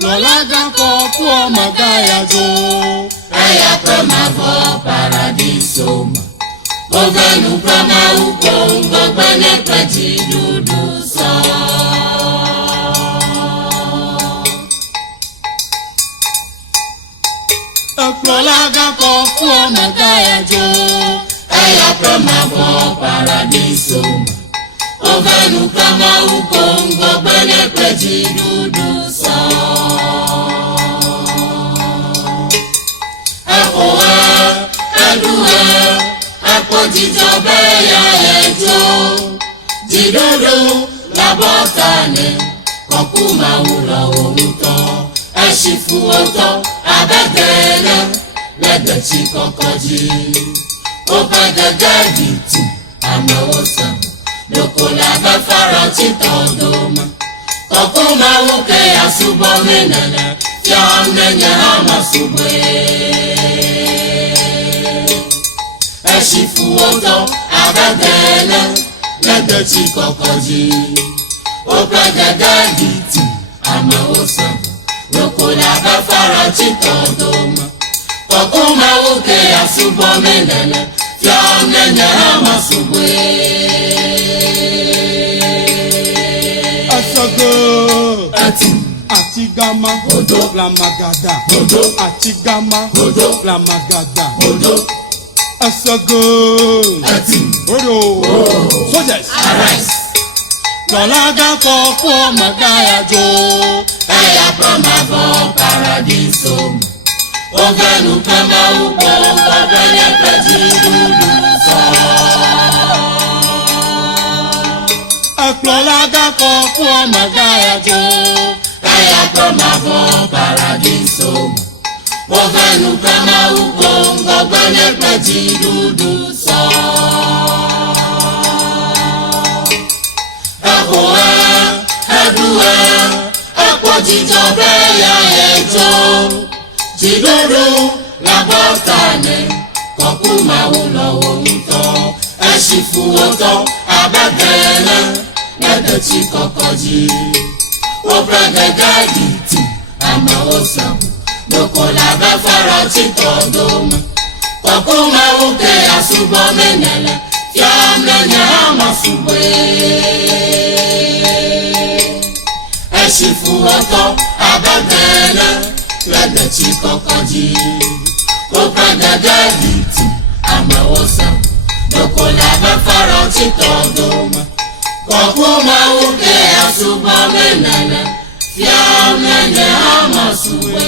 Lolaga popo magaya jo. Aya prema vo paradiso. Ovenu prema ukongo bene preti dudu so. Lolaga popo magaya jo. Aya prema vo paradiso. Ovenu prema ukongo bene preti dudu so. Jíjọ bẹ́yà ẹjọ́ dídúró lábọ́tàní kọkú máa wúlọ ohun tán ẹṣin fún ọtọ́ abẹ́gẹ́lẹ́ lẹ́gbẹ̀ẹ́ tí kọ́kọ́ jí ó bá gẹ́gẹ́ dìtì àmọ́wó sàn lóko lábẹ́ fara títọ́ dòmọ́ kọkú máa wú kéèyà ṣùgbọ́n mí nẹ̀nẹ̀ tí a mẹ́nyẹ̀ á máa ṣùgbọ́n ẹṣin fún ọtọ́ abẹ́gẹ́lẹ́ lẹ́gbẹ̀ẹ́ tí kọ́kọ́ jí ó pẹ́ gẹ́gẹ́ dìtì àmọ́ ó sàn lóko lábẹ́ fara títọ́ dòmọ́ kọ̀kọ́ máa wó kéèyà ṣùgbọ́n mí nẹ̀nẹ̀ tí a mẹ́nyẹ̀ á máa ṣùgbọ́n. Aṣọ́gbó ẹtì àti gama odò lamagada odò àti gama odò lamagada odò. Aṣọ́gbó ẹtì odò soldiers. arise. Lolaga popo magaya jo. Aya prema vo paradiso. Ovenu prema ukongo bene preti dudu so. Lolaga popo magaya jo. Aya prema vo paradiso. Ovenu prema ukongo bene preti dudu so. Jíjọ bẹ́yà ẹjọ́ dídúró lábọ́tàní kọkú máa wúlọ ohun tán ẹṣin fún ọtọ́ abẹ́gẹ́lẹ́ lẹ́gbẹ̀ẹ́ tí kọ́kọ́ jí ó pẹ́ gẹ́gẹ́ dìtì àmọ́ ó sàn lóko lábẹ́ fara títọ́ dòmọ́ kọkú máa wú kéèyà ṣùgbọ́n mí nẹ̀lẹ̀ tí a mẹ́nyẹ̀ á máa ṣùgbọ́n. Ẹṣin fún ọtọ́ abẹ́gẹ́lẹ́ lẹ́gbẹ̀ẹ́ tí kọ́kọ́ jí ó pẹ́ gẹ́gẹ́ dìtì àmọ́ ó sàn lóko lábẹ́ fara títọ́ dòmọ́ kọ̀kú máa wú kéèyà ṣùgbọ́n mí nẹ̀nẹ̀ tí a mẹ́nyẹ̀ á máa ṣùgbọ́n.